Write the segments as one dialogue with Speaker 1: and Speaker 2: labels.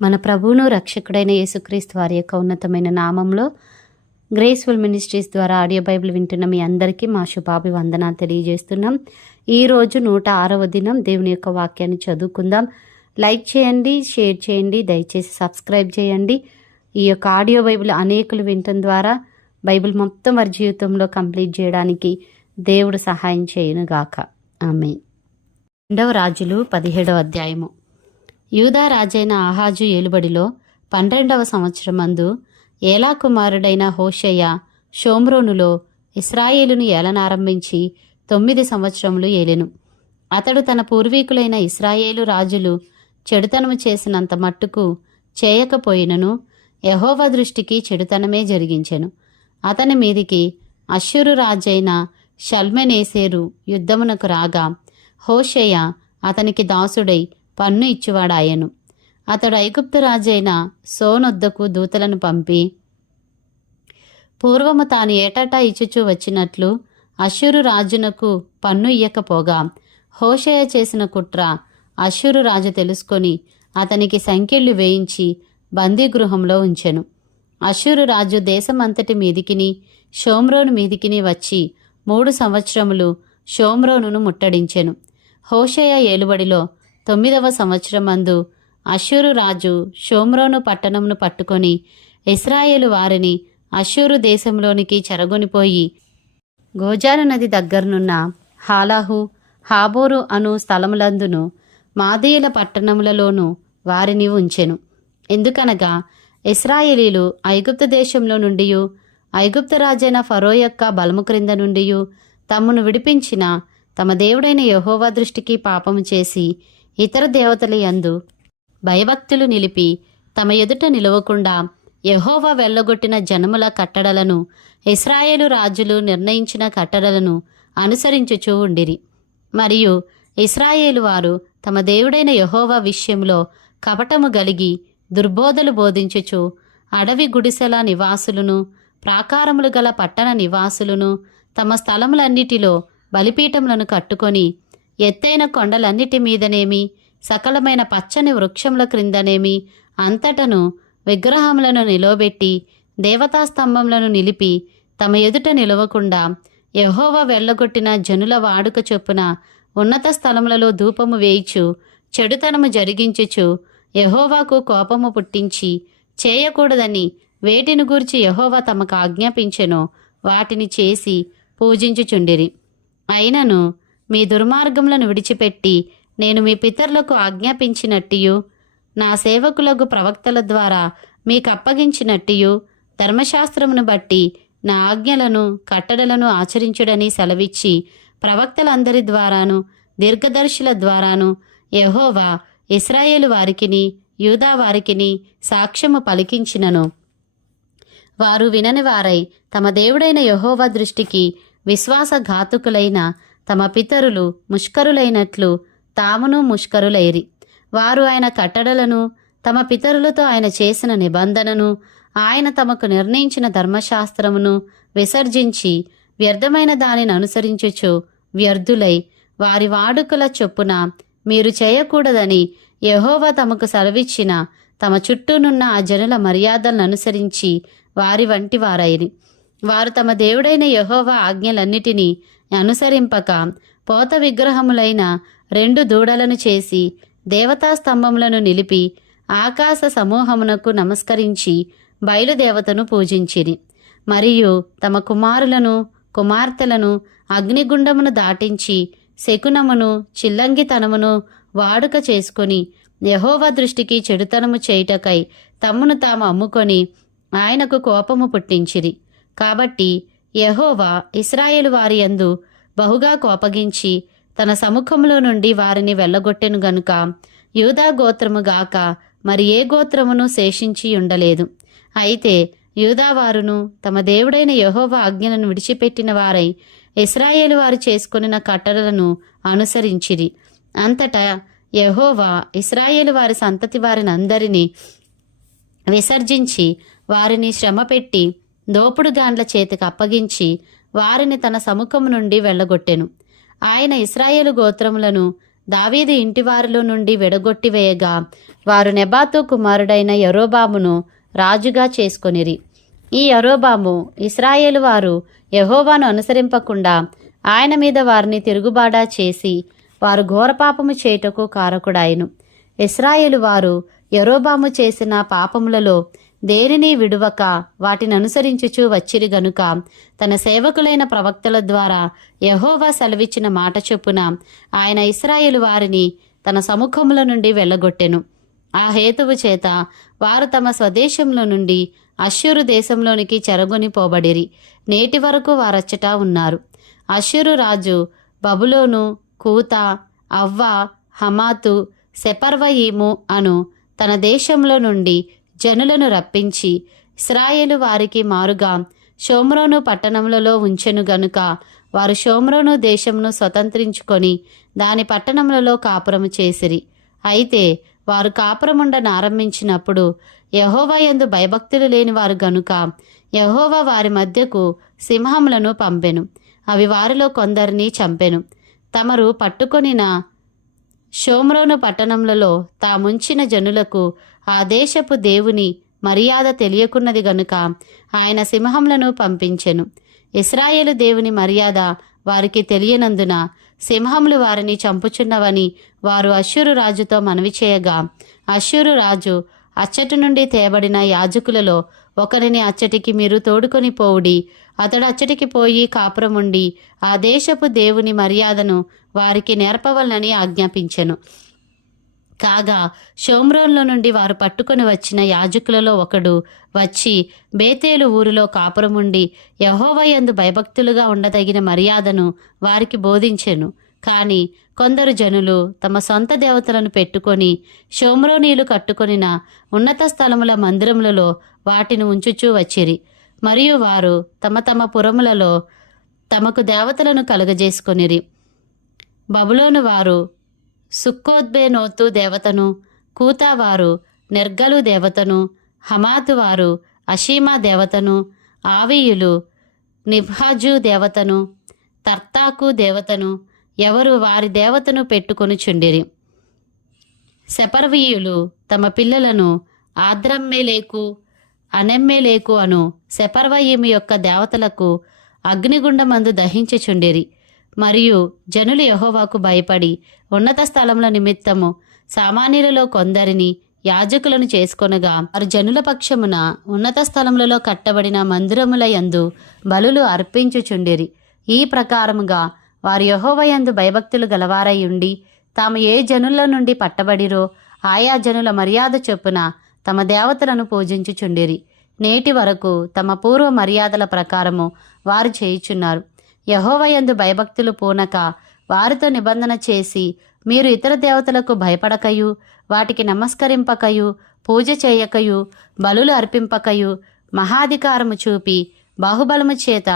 Speaker 1: మన ప్రభువును రక్షకుడైన యేసుక్రీస్తు వారి యొక్క ఉన్నతమైన నామంలో గ్రేస్ఫుల్ మినిస్ట్రీస్ ద్వారా ఆడియో బైబిల్ వింటున్న మీ అందరికీ మా శుభాభి శుభాభివందనాలు తెలియజేస్తున్నాం. ఈరోజు నూట ఆరవ దినం దేవుని యొక్క వాక్యాన్ని చదువుకుందాం. లైక్ చేయండి షేర్ చేయండి దయచేసి సబ్స్క్రైబ్ చేయండి. ఈ యొక్క ఆడియో బైబిల్ అనేకులు వినటం ద్వారా బైబిల్ మొత్తం వారి జీవితంలో కంప్లీట్ చేయడానికి దేవుడు సహాయం చేయనుగాక. ఆమె రెండవ రాజులు పదిహేడవ అధ్యాయము. యూదా రాజైన ఆహాజు ఏలుబడిలో పన్నెండవ సంవత్సరమందు ఏలా కుమారుడైన హోషయ్య షోమ్రోనులో ఇస్రాయేలును ఏలనారంభించి తొమ్మిది సంవత్సరములు ఏలెను. అతడు తన పూర్వీకులైన ఇస్రాయేలు రాజులు చెడుతనము చేసినంత మట్టుకు చేయకపోయినను యహోవ దృష్టికి చెడుతనమే జరిగించెను. అతని మీదికి అశ్షురు రాజైన షల్మెనేసేరు యుద్ధమునకు రాగా హోషయ్య అతనికి దాసుడై పన్ను ఇచ్చువాడాయను అతడు ఐగుప్తు రాజైన సోనొద్దకు దూతలను పంపి పూర్వము తాను ఏటాటా ఇచ్చుచూ వచ్చినట్లు అశ్షురు రాజునకు పన్ను ఇయ్యకపోగా హోషయ చేసిన కుట్ర అశ్షురు రాజు తెలుసుకొని అతనికి సంఖ్యలు వేయించి బందీగృహంలో ఉంచెను. అశ్షురు రాజు దేశమంతటి మీదికిని షోమ్రోను మీదికిని వచ్చి మూడు సంవత్సరములు షోమ్రోనును ముట్టడించెను. హోషయ ఏలుబడిలో తొమ్మిదవ సంవత్సరమందు అశ్షూరు రాజు షోమ్రోను పట్టణమును పట్టుకొని ఇస్రాయేలు వారిని అశ్షూరు దేశంలోనికి చెరగొనిపోయి గోజాను నది దగ్గరనున్న హాలాహు హాబోరు అను స్థలములందును మాదీయుల పట్టణములలోనూ వారిని ఉంచెను. ఎందుకనగా ఇస్రాయేలీలు ఐగుప్తు దేశంలో నుండి ఐగుప్తు రాజైన ఫరో యొక్క బలము క్రింద నుండి తమ్మును విడిపించిన తమ దేవుడైన యహోవా దృష్టికి పాపము చేసి ఇతర దేవతల యందు భయభక్తులు నిలిపి తమ ఎదుట నిలవకుండా యహోవా వెళ్ళగొట్టిన జనముల కట్టడలను ఇస్రాయేలు రాజులు నిర్ణయించిన కట్టడలను అనుసరించుచూ ఉండిరి. మరియు ఇస్రాయేలు వారు తమ దేవుడైన యహోవా విషయంలో కపటము గలిగి దుర్బోధలు బోధించుచు అడవి గుడిసెల నివాసులను ప్రాకారములు గల పట్టణ నివాసులను తమ స్థలములన్నిటిలో బలిపీఠములను కట్టుకొని ఎత్తైన కొండలన్నిటి మీదనేమి సకలమైన పచ్చని వృక్షముల క్రిందనేమి అంతటను విగ్రహములను నిలవబెట్టి దేవతాస్తంభములను నిలిపి తమ ఎదుట నిలవకుండా యహోవ వెళ్ళగొట్టిన జనుల వాడుక చొప్పున ఉన్నత స్థలములలో ధూపము వేయిచు చెడుతనము జరిగించుచు యహోవాకు కోపము పుట్టించి చేయకూడదని వేటిని గూర్చి యహోవా తమకు ఆజ్ఞాపించెను వాటిని చేసి పూజించుచుండిరి. అయినను మీ దుర్మార్గములను విడిచిపెట్టి నేను మీ పితరులకు ఆజ్ఞాపించినట్టియు నా సేవకులకు ప్రవక్తల ద్వారా మీకు అప్పగించినట్టియు ధర్మశాస్త్రమును బట్టి నా ఆజ్ఞలను కట్టడలను ఆచరించుడని సెలవిచ్చి ప్రవక్తలందరి ద్వారాను దీర్ఘదర్శుల ద్వారాను యహోవా ఇస్రాయేలు వారికిని యూదా వారికిని సాక్ష్యము పలికించినను. వారు వినని వారై తమ దేవుడైన యహోవా దృష్టికి విశ్వాసఘాతుకులైన తమ పితరులు ముష్కరులైనట్లు తామును ముష్కరులైరి. వారు ఆయన కట్టడలను తమ పితరులతో ఆయన చేసిన నిబంధనను ఆయన తమకు నిర్ణయించిన ధర్మశాస్త్రమును విసర్జించి వ్యర్థమైన దానిని అనుసరించుచు వ్యర్థులై వారి వాడుకల చొప్పున మీరు చేయకూడదని యహోవా తమకు సెలవిచ్చిన తమ చుట్టూనున్న ఆ జనుల మర్యాదలను అనుసరించి వారి వంటి వారైరి. వారు తమ దేవుడైన యహోవా ఆజ్ఞలన్నిటినీ అనుసరింపక పోత విగ్రహములైన రెండు దూడలను చేసి దేవతా స్తంభములను నిలిపి ఆకాశ సమూహమునకు నమస్కరించి బయలుదేవతను పూజించిరి. మరియు తమ కుమారులను కుమార్తెలను అగ్నిగుండమును దాటించి శకునమును చిల్లంగితనమును వాడుక చేసుకొని యహోవ దృష్టికి చెడుతనము చేయుటకై తమ్మును తాము అమ్ముకొని ఆయనకు కోపము పుట్టించిరి. కాబట్టి యహోవా ఇస్రాయేలు వారి యందు బహుగా కోపగించి తన సముఖంలో నుండి వారిని వెళ్ళగొట్టెను గనుక యూదా గోత్రము గాక మరి ఏ గోత్రమును శేషించి ఉండలేదు. అయితే యూదావారును తమ దేవుడైన యహోవా ఆజ్ఞలను విడిచిపెట్టిన వారై ఇస్రాయేలు వారు చేసుకుని కట్టడలను అనుసరించిరి. అంతటా యహోవా ఇస్రాయేలు వారి సంతతి వారిని అందరినీ విసర్జించి వారిని శ్రమపెట్టి దోపుడుగాండ్ల చేతికి అప్పగించి వారిని తన సముఖము నుండి వెళ్ళగొట్టెను. ఆయన ఇస్రాయేలు గోత్రములను దావీదు ఇంటివారిలో నుండి విడగొట్టివేయగా వారు నెబాతో కుమారుడైన యరోబామును రాజుగా చేసుకొనిరి. ఈ యరోబాము ఇస్రాయేలు వారు యహోవాను అనుసరింపకుండా ఆయన మీద వారిని తిరుగుబాడా చేసి వారు ఘోరపాపము చేయుటకు కారకుడాయను. ఇస్రాయేలు వారు యరోబాము చేసిన పాపములలో దేనిని విడువక వాటిని అనుసరించుచూ వచ్చిరి గనుక తన సేవకులైన ప్రవక్తల ద్వారా యహోవా సెలవిచ్చిన మాట చొప్పున ఆయన ఇస్రాయేలు వారిని తన సముఖముల నుండి వెళ్ళగొట్టెను. ఆ హేతువు చేత వారు తమ స్వదేశంలో నుండి అశ్షూరు దేశంలోనికి చెరగొని పోబడిరి. నేటి వరకు వారచ్చట ఉన్నారు. అశ్షూరు రాజు బబులోను కూత అవ్వ హమాతు సెపర్వయీము అను తన దేశంలో నుండి జనులను రప్పించి ఇస్రాయేలు వారికి మారుగా. షోమ్రోను పట్టణములలో ఉంచెను గనుక వారు షోమ్రోను దేశమును స్వతంత్రించుకొని దాని పట్టణములలో కాపురము చేసిరి. అయితే వారు కాపురముండను ఆరంభించినప్పుడు యహోవా యందు భయభక్తులు లేని వారు గనుక యహోవా వారి మధ్యకు సింహములను పంపెను. అవి వారిలో కొందరిని చంపెను. తమరు పట్టుకొనిన షోమ్రోను పట్టణములలో తాముంచిన జనులకు ఆ దేశపు దేవుని మర్యాద తెలియకున్నది గనుక ఆయన సింహములను పంపించెను. ఇస్రాయేలు దేవుని మర్యాద వారికి తెలియనందున సింహములు వారిని చంపుచున్నవని వారు అశ్షూరు రాజుతో మనవి చేయగా అశ్షూరు రాజు అచ్చటి నుండి తేబడిన యాజకులలో ఒకరిని అచ్చటికి మీరు తోడుకొని పోవుడి అతడు అచ్చటికి పోయి కాపురముండి ఆ దేశపు దేవుని మర్యాదను వారికి నేర్పవలనని ఆజ్ఞాపించెను. కాగా షోమ్రోన్లో నుండి వారు పట్టుకొని వచ్చిన యాజకులలో ఒకడు వచ్చి బేతేలు ఊరిలో కాపురముండి యహోవయందు భయభక్తులుగా ఉండదగిన మర్యాదను వారికి బోధించెను. కాని కొందరు జనులు తమ సొంత దేవతలను పెట్టుకొని షోమ్రోనీలు కట్టుకొనిన ఉన్నత స్థలముల మందిరములలో వాటిని ఉంచుచూ వచ్చిరి. మరియు వారు తమ తమ పురములలో తమకు దేవతలను కలుగజేసుకొనిరి. బబులోను వారు సుక్కోద్బేనోతు దేవతను కూతావారు నెర్గలు దేవతను హమాతువారు అషీమా దేవతను ఆవీయులు నిభాజు దేవతను తర్తాకు దేవతను ఎవరు వారి దేవతను పెట్టుకొనుచుండిరి శపర్వీయులు తమ పిల్లలను ఆద్రమ్మేలేకు అనెమ్మేలేకు అను శపర్వయీము యొక్క దేవతలకు అగ్నిగుండమందు దహించుచుండిరి మరియు జనులు యహోవాకు భయపడి ఉన్నత స్థలముల నిమిత్తము సామాన్యులలో కొందరిని యాజకులను చేసుకొనగా వారు జనుల పక్షమున ఉన్నత స్థలములలో కట్టబడిన మందిరముల యందు బలులు అర్పించుచుండిరి. ఈ ప్రకారముగా వారు యహోవయందు భయభక్తులు గలవారై ఉండి తాము ఏ జనుల నుండి పట్టబడిరో ఆయా జనుల మర్యాద చొప్పున తమ దేవతలను పూజించుచుండిరి. నేటి వరకు తమ పూర్వ మర్యాదల ప్రకారము వారు చేయుచున్నారు. యహోవయందు భయభక్తులు పూనక వారితో నిబంధన చేసి మీరు ఇతర దేవతలకు భయపడకయు వాటికి నమస్కరింపకయు పూజ చేయకయు బలులు అర్పింపకయు మహాధికారము చూపి బాహుబలము చేత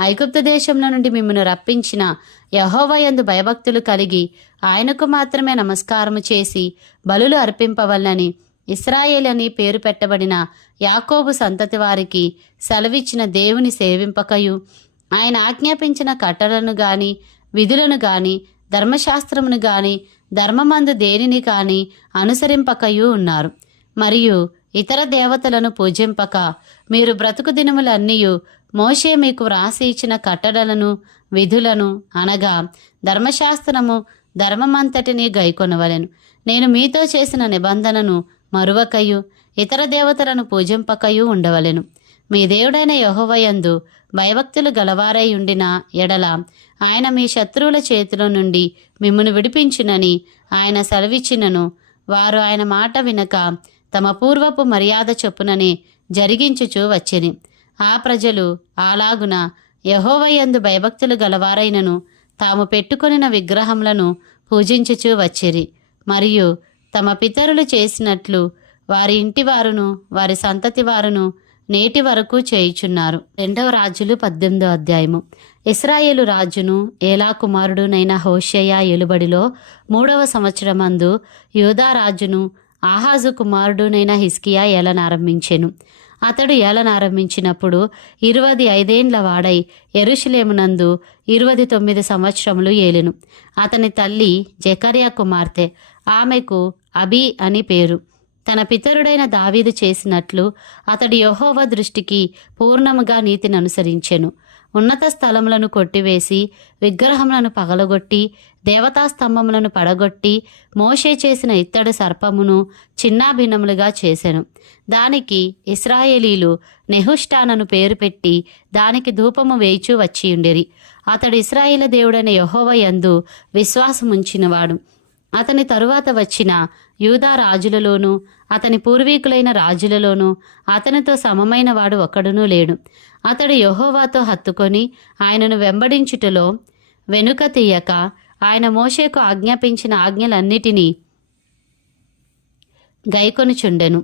Speaker 1: ఐగుప్త దేశంలో నుండి మిమ్మల్ని రప్పించిన యహోవయందు భయభక్తులు కలిగి ఆయనకు మాత్రమే నమస్కారము చేసి బలులు అర్పింపవల్లని ఇస్రాయేల్ అని పేరు పెట్టబడిన యాకోబు సంతతి వారికి సెలవిచ్చిన దేవుని సేవింపకయు. ఆయన ఆజ్ఞాపించిన కట్టడలను గాని విధులను గాని ధర్మశాస్త్రమును గాని ధర్మమందు దేనిని కాని అనుసరింపకయు ఉన్నారు. మరియు ఇతర దేవతలను పూజింపక మీరు బ్రతుకు దినములన్నీయు మోషే మీకు వ్రాసి ఇచ్చిన కట్టడలను విధులను అనగా ధర్మశాస్త్రము ధర్మమంతటిని గైకొనవలెను. నేను మీతో చేసిన నిబంధనను మరువకయు ఇతర దేవతలను పూజింపకయు ఉండవలెను. మీ దేవుడైన యహోవయందు భయభక్తులు గలవారై ఉండిన ఎడల ఆయన మీ శత్రువుల చేతిలో నుండి మిమ్మును విడిపించునని ఆయన సెలవిచ్చినను. వారు ఆయన మాట వినక తమ పూర్వపు మర్యాద చొప్పుననే జరిగించుచూ వచ్చిరి. ఆ ప్రజలు అలాగున యహోవయందు భయభక్తులు గలవారైనను తాము పెట్టుకొనిన విగ్రహములను పూజించుచూ వచ్చిరి. మరియు తమ పితరులు చేసినట్లు వారి ఇంటి వారును వారి సంతతి వారును నేటి వరకు చేయుచున్నారు. రెండవ రాజులు పద్దెనిమిదో అధ్యాయము. ఇస్రాయేలు రాజును ఏలా కుమారుడునైన హోషయ్య ఎలుబడిలో మూడవ సంవత్సరమందు యోధా రాజును ఆహాజు కుమారుడునైన హిస్కియా ఏలనారంభించెను. అతడు ఏలనారంభించినప్పుడు ఇరవది ఐదేండ్ల వాడై ఎరుషులేమునందు ఇరవది తొమ్మిది సంవత్సరములు ఏలెను. అతని తల్లి జకర్యా కుమార్తె ఆమెకు అబి అని పేరు. తన పితరుడైన దావీదు చేసినట్లు అతడు యహోవ దృష్టికి పూర్ణముగా నీతిని అనుసరించెను ఉన్నత స్థలములను కొట్టివేసి విగ్రహములను పగలగొట్టి దేవతా స్తంభములను పడగొట్టి మోషే చేసిన ఇత్తడి సర్పమును చిన్నాభిన్నములుగా చేసెను. దానికి ఇస్రాయేలీలు నెహుష్టానను పేరు పెట్టి దానికి ధూపము వేయిచు వచ్చియుండిరి. అతడు ఇస్రాయేల దేవుడైన యహోవ యందు విశ్వాసముంచినవాడు. అతని తరువాత వచ్చిన యూదా రాజులలోనూ అతని పూర్వీకులైన రాజులలోనూ అతనితో సమమైన వాడు ఒక్కడునూ లేడు. అతడు యహోవాతో హత్తుకొని ఆయనను వెంబడించుటలో వెనుక తీయక ఆయన మోషేకు ఆజ్ఞాపించిన ఆజ్ఞలన్నిటినీ గైకొనుచుండెను.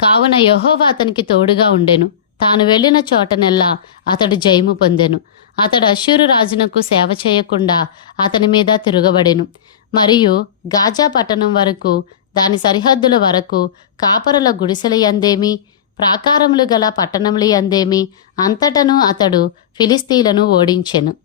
Speaker 1: కావున యహోవా అతనికి తోడుగా ఉండెను. తాను వెళ్ళిన చోటనెల్లా అతడు జయము పొందెను. అతడు అశ్షూరు రాజునకు సేవ చేయకుండా అతని మీద తిరగబడెను. మరియు గాజా పట్టణం వరకు దాని సరిహద్దుల వరకు కాపరుల గుడిసెల యందేమి ప్రాకారములు గల పట్టణములు యందేమి అంతటను అతడు ఫిలిస్తీలను ఓడించెను.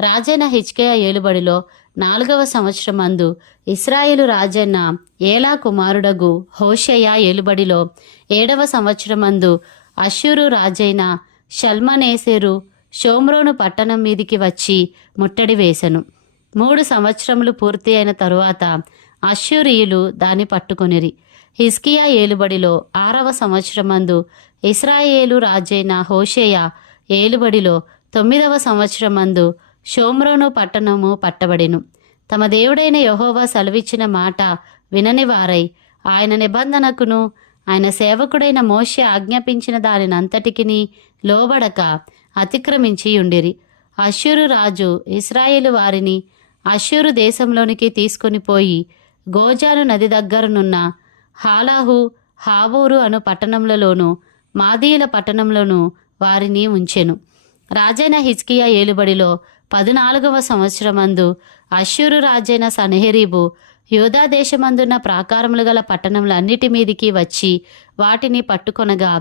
Speaker 1: రాజైన హిచ్కేయ ఏలుబడిలో నాలుగవ సంవత్సరమందు ఇస్రాయేలు రాజైన ఏలా కుమారుడగు హోషయ ఏలుబడిలో ఏడవ సంవత్సరమందు అశ్షూరు రాజైన షల్మనేసెరు షోమ్రోను పట్టణం మీదికి వచ్చి ముట్టడి వేశను మూడు సంవత్సరములు పూర్తి అయిన తరువాత అశ్యూరియులు దాన్ని పట్టుకొనిరి. హిస్కియా ఏలుబడిలో ఆరవ సంవత్సరమందు ఇస్రాయేలు రాజైన హోషేయ ఏలుబడిలో తొమ్మిదవ సంవత్సరమందు షోమ్రోను పట్టణము పట్టబడిను. తమ దేవుడైన యహోవా సెలవిచ్చిన మాట వినని వారై ఆయన నిబంధనకును ఆయన సేవకుడైన మోష ఆజ్ఞాపించిన దానినంతటికిని లోబడక అతిక్రమించి ఉండిరి అశ్షురు రాజు ఇస్రాయేలు వారిని అశ్షూరు దేశంలోనికి తీసుకుని పోయి గోజాను నది దగ్గరనున్న హాలాహు హావూరు అను పట్టణంలోనూ మాదీయుల పట్టణంలోను వారిని ఉంచెను. రాజైన హిజ్కియా ఏలుబడిలో పదునాలుగవ సంవత్సరమందు అశ్యూరు రాజైన సనహెరీబు యూదా దేశమందున్న ప్రాకారములు గల పట్టణములన్నిటి మీదికి వచ్చి వాటిని పట్టుకొనగా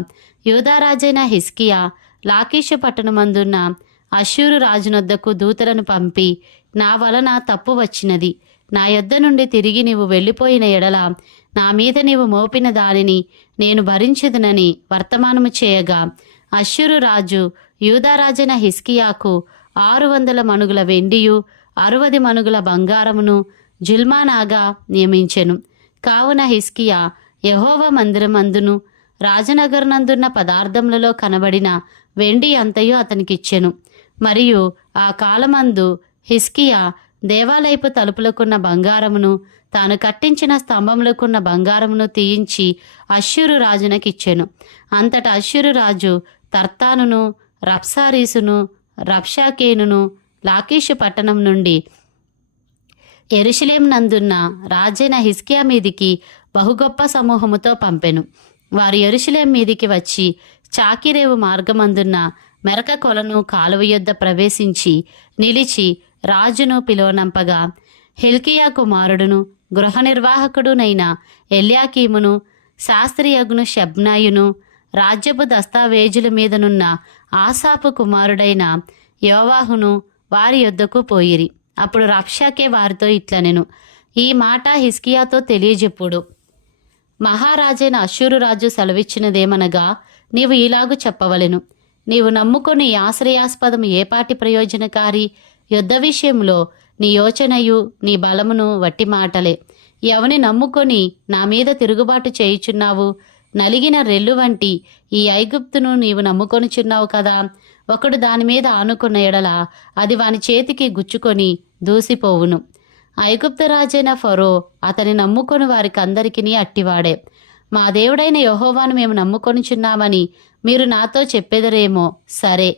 Speaker 1: యూదా రాజైన హిస్కియా లాకీషు పట్టణమందున్న అశ్షూరు రాజునొద్దకు దూతలను పంపి నా వలన తప్పు వచ్చినది. నా యొద్ద నుండి తిరిగి నీవు వెళ్ళిపోయిన ఎడల నా మీద నీవు మోపిన దానిని నేను భరించదునని వర్తమానము చేయగా అశ్షూరు రాజు యూదారాజైన హిస్కియాకు ఆరు వందల మనుగుల వెండియు అరవది మనుగుల బంగారమును జుల్మానాగా నియమించెను. కావున హిస్కియా యహోవ మందిరమందును రాజనగరనందున్న పదార్థములలో కనబడిన వెండి అంతయు అతనికిచ్చెను. మరియు ఆ కాలమందు హిస్కియా దేవాలయపు తలుపులకున్న బంగారమును తాను కట్టించిన స్తంభములకున్న బంగారమును తీయించి అశ్షూరు రాజునకిచ్చెను. అంతటా అశ్షూరు రాజు తర్తానును రప్సారీసును రప్షాకేనును లాకీషు పట్టణం నుండి ఎరుషలేం నందున్న రాజైన హిస్కియా మీదికి బహుగొప్ప సమూహముతో పంపెను. వారు ఎరుశలేం మీదికి వచ్చి చాకిరేవు మార్గమందున్న మెరక కొలను కాలువ యొద్ద ప్రవేశించి నిలిచి రాజును పిలువనంపగా హిల్కియా కుమారుడును గృహ నిర్వాహకుడునైన ఎల్యాకీమును శాస్త్రియగును షబ్నాయును రాజ్యపు దస్తావేజుల మీదనున్న ఆసాపు కుమారుడైన యోవాహును వారి యొద్దకు పోయిరి. అప్పుడు రక్షాకే వారితో ఇట్లనెను ఈ మాట హిస్కియాతో తెలియజెప్పుడు. మహారాజైన అశ్వరురాజు సెలవిచ్చినదేమనగా నీవు ఇలాగు చెప్పవలెను. నీవు నమ్ముకొని ఆశ్రయాస్పదము ఏపాటి ప్రయోజనకారి? యుద్ధ విషయంలో నీ యోచనయు నీ బలమును వట్టి మాటలే. ఎవని నమ్ముకొని నా మీద తిరుగుబాటు చేయుచున్నావు? నలిగిన రెల్లు వంటి ఈ ఐగుప్తును నీవు నమ్ముకొనుచున్నావు కదా? ఒకడు దాని మీద ఆనుకున్న ఎడల అది వాని చేతికి గుచ్చుకొని దూసిపోవును. ఐగుప్తు రాజైన ఫరో అతని నమ్ముకొని వారికి అందరికీ అట్టివాడే. మా దేవుడైన యహోవాను మేము నమ్ముకొనిచున్నామని మీరు నాతో చెప్పెదరేమో. సరే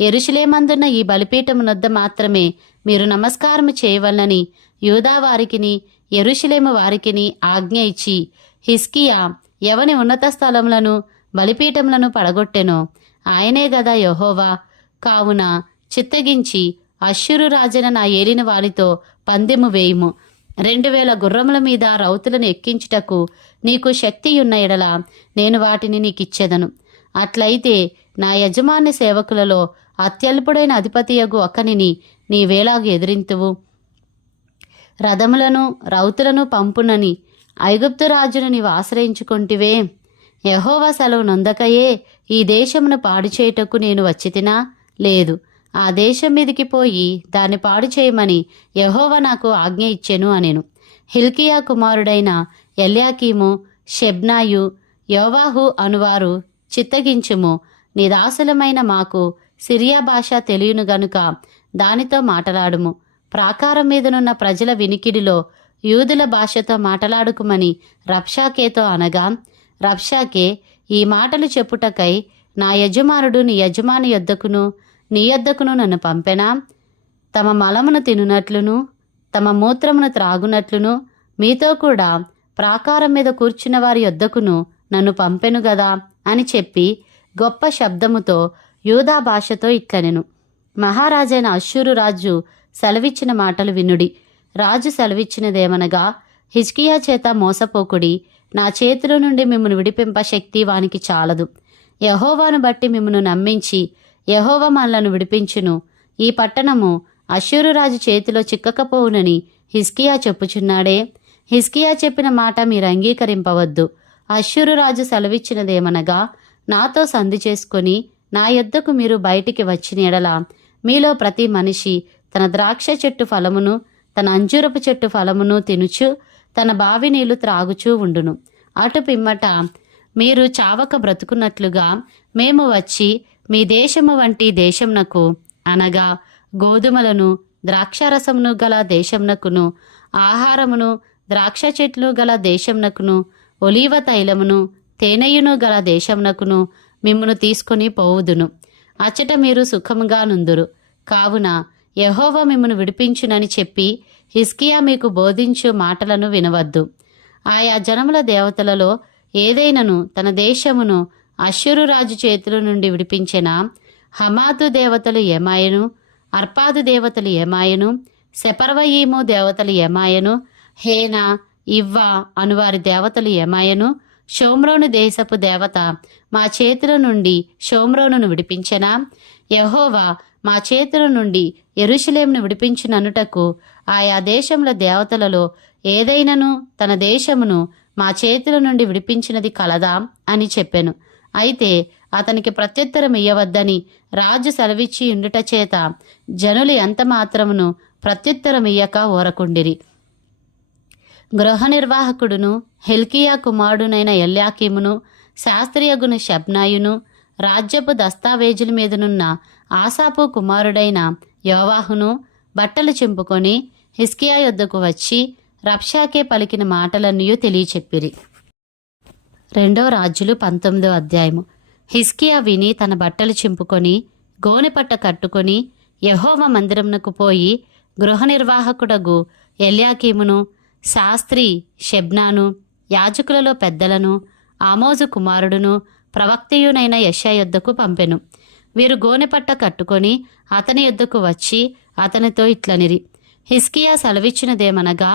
Speaker 1: ఎరుషులేమందున్న ఈ బలిపీఠం వద్ద మాత్రమే మీరు నమస్కారం చేయవలనని యూదా వారికిని ఎరుషులేము వారికిని ఆజ్ఞ ఇచ్చి హిస్కియా ఎవని ఉన్నత స్థలములను బలిపీఠములను పడగొట్టెనో ఆయనే గదా యహోవా. కావున చిత్తగించి అశ్షురు రాజన నా ఏలిన వారితో పందెము వేయుము. రెండు వేల గుర్రముల మీద రౌతులను ఎక్కించుటకు నీకు శక్తి ఉన్న ఎడల నేను వాటిని నీకిచ్చేదను. అట్లయితే నా యజమాని సేవకులలో అత్యల్పుడైన అధిపతియగు ఒకనిని నీవేలాగు ఎదిరింతువు. రథములను రౌతులను పంపునని ఐగుప్తు రాజును నీవు ఆశ్రయించుకుంటివే. యహోవా సెలవు నొందకయే ఈ దేశమును పాడు చేయుటకు నేను వచ్చితినా? లేదు. ఆ దేశం మీదికి పోయి దాన్ని పాడు చేయమని యహోవ నాకు ఆజ్ఞ ఇచ్చెను అనెను. హిల్కియా కుమారుడైన ఎల్యాకీము షెబ్నాయు యోవాహు అనువారు చిత్తగించుము. నీ దాసులమైన మాకు సిరియా భాష తెలియను గనుక దానితో మాటలాడుము. ప్రాకారం మీదనున్న ప్రజల వినికిడిలో యూదుల భాషతో మాటలాడుకుమని రబ్షాకేతో అనగా రబ్షాకే ఈ మాటలు చెప్పుటకై నా యజమానుడు నీ యజమాని యొద్దకును నీ యొద్దకును నన్ను పంపెనా? తమ మలమును తినునట్లును తమ మూత్రమును త్రాగునట్లును మీతో కూడా ప్రాకారం మీద కూర్చున్న వారి యొద్దకును నన్ను పంపెను గదా? అని చెప్పి గొప్ప శబ్దముతో యూదా భాషతో ఇట్లనెను మహారాజైన అశ్షూరు రాజు సెలవిచ్చిన మాటలు వినుడి. రాజు సెలవిచ్చినదేమనగా హిజ్కియా చేత మోసపోకుడి నా చేతిలో నుండి మిమ్మను విడిపింప శక్తి వానికి చాలదు. యహోవాను బట్టి మిమ్మను నమ్మించి యహోవ మనలను విడిపించును. ఈ పట్టణము అశ్షూరు రాజు చేతిలో చిక్కకపోవునని హిస్కియా చెప్పుచున్నాడే. హిస్కియా చెప్పిన మాట మీరు అంగీకరింపవద్దు. అశ్షూరు రాజు సెలవిచ్చినదేమనగా నాతో సంధి చేసుకొని నా యొద్దకు మీరు బయటికి వచ్చిన ఎడల మీలో ప్రతి మనిషి తన ద్రాక్ష చెట్టు ఫలమును తన అంజూరపు చెట్టు ఫలమును తినుచు తన బావి నీళ్ళు త్రాగుచూ ఉండును. అటు పిమ్మట మీరు చావక బ్రతుకున్నట్లుగా మేము వచ్చి మీ దేశము వంటి దేశంనకు అనగా గోధుమలను ద్రాక్షారసమును గల దేశంనకును ఆహారమును ద్రాక్ష చెట్లు గల దేశంనకును ఒలీవ తైలమును తేనెయును గల దేశంనకును మిమ్మును తీసుకొని పోవుదును. అచ్చట మీరు సుఖముగా నుందురు. కావున యహోవ మిమ్మను విడిపించునని చెప్పి హిస్కియా మీకు బోధించు మాటలను వినవద్దు. ఆయా జనముల దేవతలలో ఏదైనను తన దేశమును అశ్వరురాజు చేతుల నుండి విడిపించిన హమాతు దేవతలు ఏమాయను అర్పాదు దేవతలు ఏమాయను శపర్వయీము దేవతలు ఏమాయను హేనా ఇవ్వ అనువారి దేవతలు ఏమాయను షోమ్రోను దేశపు దేవత మా చేతుల నుండి షోమ్రోనును విడిపించెనా? యహోవా మా చేతుల నుండి ఎరుషలేమును విడిపించిననుటకు ఆయా దేశముల దేవతలలో ఏదైనను తన దేశమును మా చేతుల నుండి విడిపించినది కలదా అని చెప్పాను. అయితే అతనికి ప్రత్యుత్తరం ఇయ్యవద్దని రాజు సెలవిచ్చి ఉండుట చేత జనులు ఎంత మాత్రమును ప్రత్యుత్తరం ఇయ్యక ఓరకుండిరి. గృహ నిర్వాహకుడును హెల్కియా కుమారుడునైన ఎల్యాకీమును శాస్త్రియగును షబ్నాయును రాజ్యపు దస్తావేజుల మీదనున్న ఆసాపు కుమారుడైన యోవాహును బట్టలు చింపుకొని హిస్కియా యొద్దకు వచ్చి రబ్షాకే పలికిన మాటలన్నీ తెలియచెప్పిరి. రెండవ రాజులు పంతొమ్మిదో అధ్యాయము. హిస్కియా విని తన బట్టలు చింపుకొని గోనెపట్ట కట్టుకొని యహోవ మందిరమునకు పోయి గృహ నిర్వాహకుడగు ఎల్యాకీమును శాస్త్రి షెబ్నాను యాజకులలో పెద్దలను ఆమోజు కుమారుడును ప్రవక్తయునైన యశా యొద్దకు పంపెను. వీరు గోనెపట్ట కట్టుకొని అతని యొద్దకు వచ్చి అతనితో ఇట్లనిరి. హిస్కియా సెలవిచ్చినదేమనగా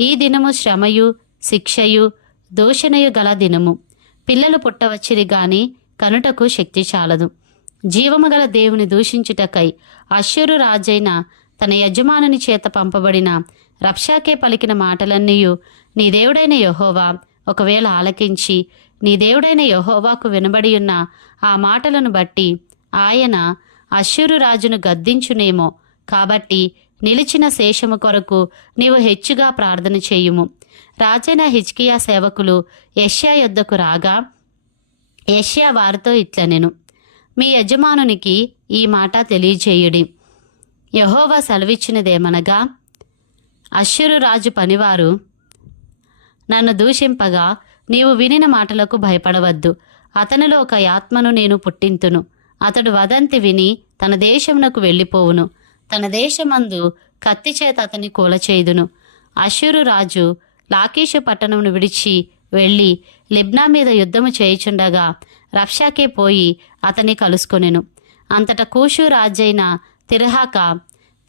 Speaker 1: ఈ దినము శ్రమయు శిక్షయు దూషణయు గల దినము. పిల్లలు పుట్టవచ్చిరి గాని కనుటకు శక్తి చాలదు. జీవము గల దేవుని దూషించుటకై అశ్వరు రాజైన తన యజమానుని చేత పంపబడిన రప్షాకే పలికిన మాటలన్నీయు నీ దేవుడైన యహోవా ఒకవేళ ఆలకించి నీ దేవుడైన యహోవాకు వినబడి ఉన్న ఆ మాటలను బట్టి ఆయన అశ్వరు రాజును గద్దించునేమో. కాబట్టి నిలిచిన శేషము కొరకు నీవు హెచ్చుగా ప్రార్థన చేయుము. రాజైన హిజ్కియా సేవకులు యష్యా యొద్దకు రాగా యష్యా వారితో ఇట్లనెను మీ యజమానునికి ఈ మాట తెలియచేయుడి యహోవా సెలవిచ్చినదేమనగా అశ్వరు రాజు పనివారు నన్ను దూషింపగా నీవు వినిన మాటలకు భయపడవద్దు. అతనిలో ఒక ఆత్మను నేను పుట్టింతును. అతడు వదంతి విని తన దేశమునకు వెళ్ళిపోవును. తన దేశమందు కత్తి చేత అతని కూలచేయుదును. అశ్వరు రాజు లాకేషు పట్టణమును విడిచి వెళ్ళి లిబ్నా మీద యుద్ధము చేయుచుండగా రక్షాకే పోయి అతన్ని కలుసుకొనెను. అంతట కూషు రాజైన తిరహాక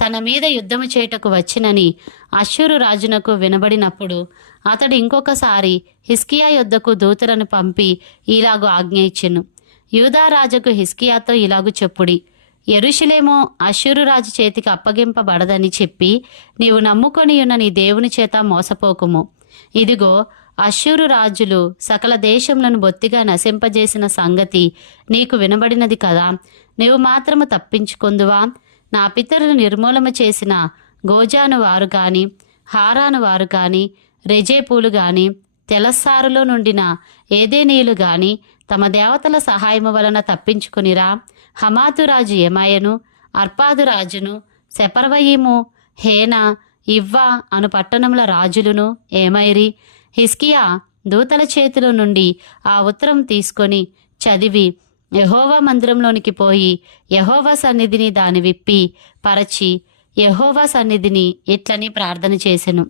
Speaker 1: తన మీద యుద్ధము చేయుటకు వచ్చినని అశ్షూరు రాజునకు వినబడినప్పుడు అతడు ఇంకొకసారి హిస్కియా యొద్దకు దూతలను పంపి ఇలాగు ఆజ్ఞ ఇచ్చెను. యూదా రాజుకు హిస్కియాతో ఇలాగు చెప్పుడి. ఎరుషులేమో అశ్షూరు చేతికి అప్పగింపబడదని చెప్పి నీవు నమ్ముకొని ఉన్న నీ దేవుని చేత మోసపోకుము. ఇదిగో అశ్షూరు రాజులు సకల దేశములను బొత్తిగా నశింపజేసిన సంగతి నీకు వినబడినది కదా. నీవు మాత్రము తప్పించుకుందువా? నా పితరులు నిర్మూలన చేసిన గోజాను వారు గాని హారాను వారు గాని రెజేపూలు గాని తెలస్సారులో నుండిన ఏదేనీయులు గాని తమ దేవతల సహాయము వలన తప్పించుకునిరా. హమాతురాజు ఎమయను ఏమాయను? అర్పాదు రాజును? సెపర్వయీము హేన? ఇవ్వా అను పట్టణముల రాజులను ఏమైరి హిస్కియా దూతల చేతుల నుండి ఆ ఉత్తరం తీసుకొని చదివి యహోవా మందిరంలోనికి పోయి యహోవా సన్నిధిని దాని విప్పి పరచి యహోవా సన్నిధిని ఇట్లని ప్రార్థన చేసెను.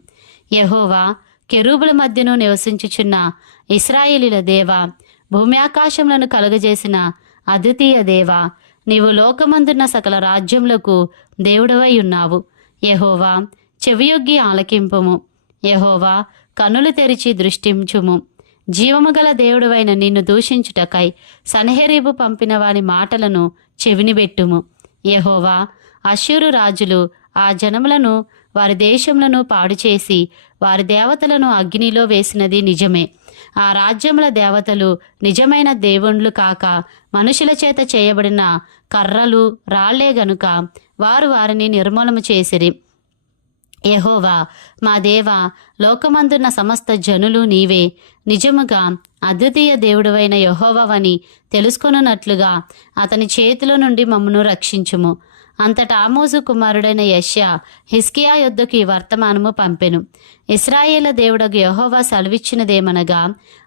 Speaker 1: యహోవా కెరూబుల మధ్యను నివసించుచున్న ఇస్రాయేలీల దేవ భూమి ఆకాశములను కలుగజేసిన అద్వితీయ దేవా నీవు లోకమందున్న సకల రాజ్యములకు దేవుడవై ఉన్నావు. యహోవా చెవియొగ్గి ఆలకింపుము. యహోవా కన్నులు తెరిచి దృష్టించుము. జీవము గల దేవుడువైన నిన్ను దూషించుటకై సనహెరీబు పంపిన వాని మాటలను చెవినిబెట్టుము యహోవా అశ్షూరు రాజులు ఆ జనములను వారి దేశములను పాడు చేసి వారి దేవతలను అగ్నిలో వేసినది నిజమే. ఆ రాజ్యముల దేవతలు నిజమైన దేవుండ్లు కాక మనుషుల చేత చేయబడిన కర్రలు రాళ్ళే గనుక వారు వారిని నిర్మూలము చేసిరి. యహోవా మా దేవ లోకమందున్న సమస్త జనులు నీవే. నిజముగా అద్వితీయ దేవుడువైన యహోవని తెలుసుకొనున్నట్లుగా అతని చేతిలో నుండి మమ్మను రక్షించుము. అంతటా ఆమోజు కుమారుడైన యష్యా హిస్కియా యొద్దకు ఈ వర్తమానము పంపెను. ఇస్రాయేల దేవుడకు యహోవా సెలవిచ్చినదేమనగా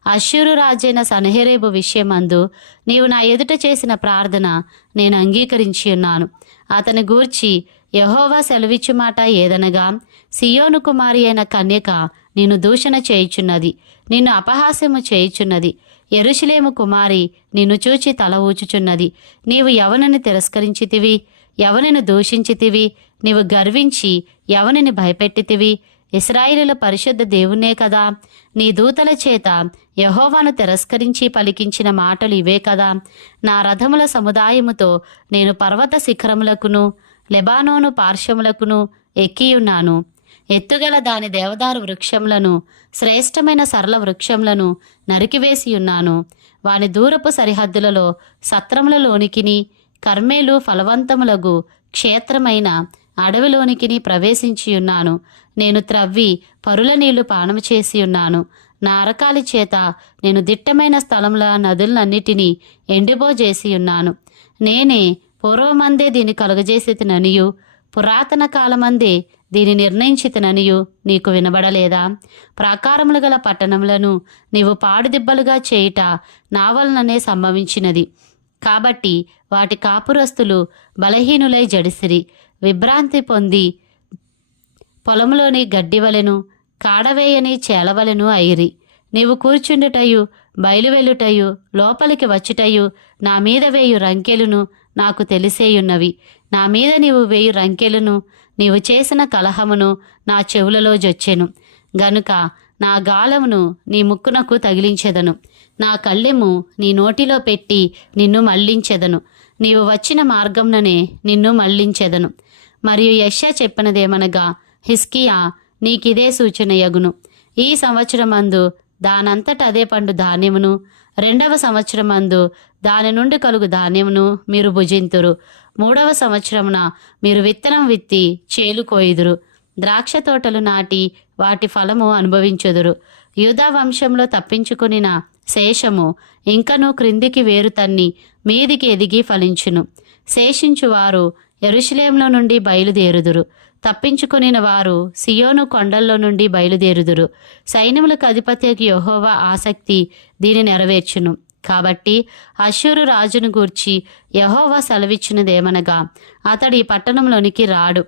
Speaker 1: అశ్షూరు రాజైన సనహెరేబు విషయమందు నీవు నా ఎదుట చేసిన ప్రార్థన నేను అంగీకరించి ఉన్నాను. అతని గూర్చి యహోవా సెలవిచ్చు మాట ఏదనగా సియోను కుమారి అయిన కన్యక నిన్ను దూషణ చేయుచున్నది నిన్ను అపహాస్యము చేయుచున్నది ఎరుషులేము కుమారి నిన్ను చూచి తల ఊచుచున్నది నీవు ఎవనని తిరస్కరించితివి? ఎవరిని దూషించితివి? నీవు గర్వించి ఎవనిని భయపెట్టితివి? ఇస్రాయిలుల పరిశుద్ధ దేవునే కదా. నీ దూతల చేత యహోవాను తిరస్కరించి పలికించిన మాటలు ఇవే కదా. నా రథముల సముదాయముతో నేను పర్వత శిఖరములకును లెబానోను పార్శ్వములకును ఎక్కియున్నాను ఎత్తుగల దాని దేవదారు వృక్షములను శ్రేష్టమైన సరళ వృక్షములను నరికివేసి ఉన్నాను. వాని దూరపు సరిహద్దులలో సత్రములలోనికిని కర్మేలు ఫలవంతములగు క్షేత్రమైన అడవిలోనికిని ప్రవేశించి ఉన్నాను. నేను త్రవ్వి పరుల నీళ్ళు పానము చేసి ఉన్నాను. నా అరకాలి చేత నేను దిట్టమైన స్థలముల నదులన్నిటినీ ఎండిపోజేసి ఉన్నాను. నేనే పూర్వమందే దీన్ని కలుగజేసిననియు పురాతన కాలమందే దీని నిర్ణయించితననియు. నీకు వినబడలేదా? ప్రాకారములు గల పట్టణములను నీవు పాడుదిబ్బలుగా చేయుట నా వలననే సంభవించినది. కాబట్టి వాటి కాపురస్తులు బలహీనులై జడిసిరి. విభ్రాంతి పొంది పొలంలోని గడ్డివలెను కాడవేయని చేలవలెను అయిరి. నీవు కూర్చుండుటయు బయలువెళ్ళుటయు లోపలికి వచ్చుటయు నా మీద వేయు రంకెలును నాకు తెలిసేయున్నవి. నా మీద నీవు వేయు రంకెలును నీవు చేసిన కలహమును నా చెవులలో జొచ్చెను. గనుక నా గాలమును నీ ముక్కునకు తగిలించెదను. నా కళ్ళెము నీ నోటిలో పెట్టి నిన్ను మళ్ళించెదను నీవు వచ్చిన మార్గంననే నిన్ను మళ్ళించెదను మరియు యష్యా చెప్పినదేమనగా హిస్కియా నీకిదే సూచన యగును. ఈ సంవత్సరమందు దానంతట అదే పండు ధాన్యమును రెండవ సంవత్సరమందు దాని నుండి కలుగు ధాన్యమును మీరు భుజింతురు. మూడవ సంవత్సరమున మీరు విత్తనం విత్తి చేలు కోయుదురు. ద్రాక్ష తోటలు నాటి వాటి ఫలము అనుభవించుదురు. యూదా వంశంలో తప్పించుకునిన శేషము ఇంకనూ క్రిందికి వేరు తన్ని మీదికి ఎదిగి ఫలించును. శేషించువారు ఎరుషలేంలో నుండి బయలుదేరుదురు. తప్పించుకునిన వారు సియోను కొండల్లో నుండి బయలుదేరుదురు. సైన్యములకు అధిపత్యకి యహోవా ఆసక్తి దీని నెరవేర్చును. కాబట్టి అశూరు రాజును గూర్చి యహోవా సెలవిచ్చినదేమనగా అతడు ఈ పట్టణంలోనికి రాడు.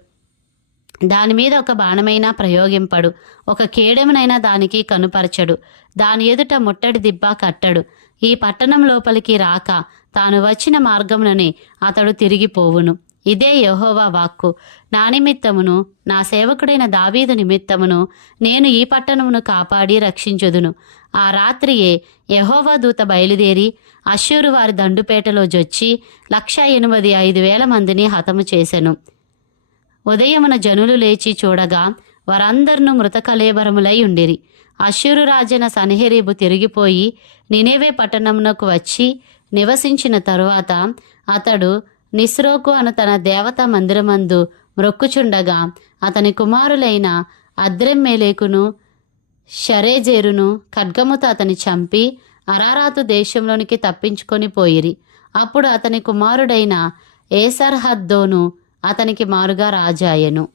Speaker 1: దాని మీద ఒక బాణమైనా ప్రయోగింపడు. ఒక కేడెమునైనా దానికి కనుపరచడు. దాని ఎదుట ముట్టడి దిబ్బ కట్టడు. ఈ పట్టణం లోపలికి రాక తాను వచ్చిన మార్గముననే అతడు తిరిగిపోవును. ఇదే యహోవా వాక్కు. నా నిమిత్తమును నా సేవకుడైన దావీదు నిమిత్తమును నేను ఈ పట్టణమును కాపాడి రక్షించుదును. ఆ రాత్రియే యహోవా దూత బయలుదేరి అశ్షూరు వారి దండుపేటలో జొచ్చి లక్ష ఎనిమిది ఐదు వేల మందిని హతము చేసెను. ఉదయమున జనులు లేచి చూడగా వారందర్ను మృతకలేబరములై ఉండిరి. అశ్షూరు రాజైన సన్హెరీబు తిరిగిపోయి నినేవే పట్టణమునకు వచ్చి నివసించిన తరువాత అతడు నిస్రోకు అను తన దేవతా మందిరమందు మ్రొక్కుచుండగా అతని కుమారులైన అద్రెమ్మేలేకును షరేజేరును ఖడ్గముతో అతని చంపి అరారాతు దేశంలోనికి తప్పించుకొని పోయిరి. అప్పుడు అతని కుమారుడైన ఏసర్హద్దోను అతనికి మారుగా రాజాయెను.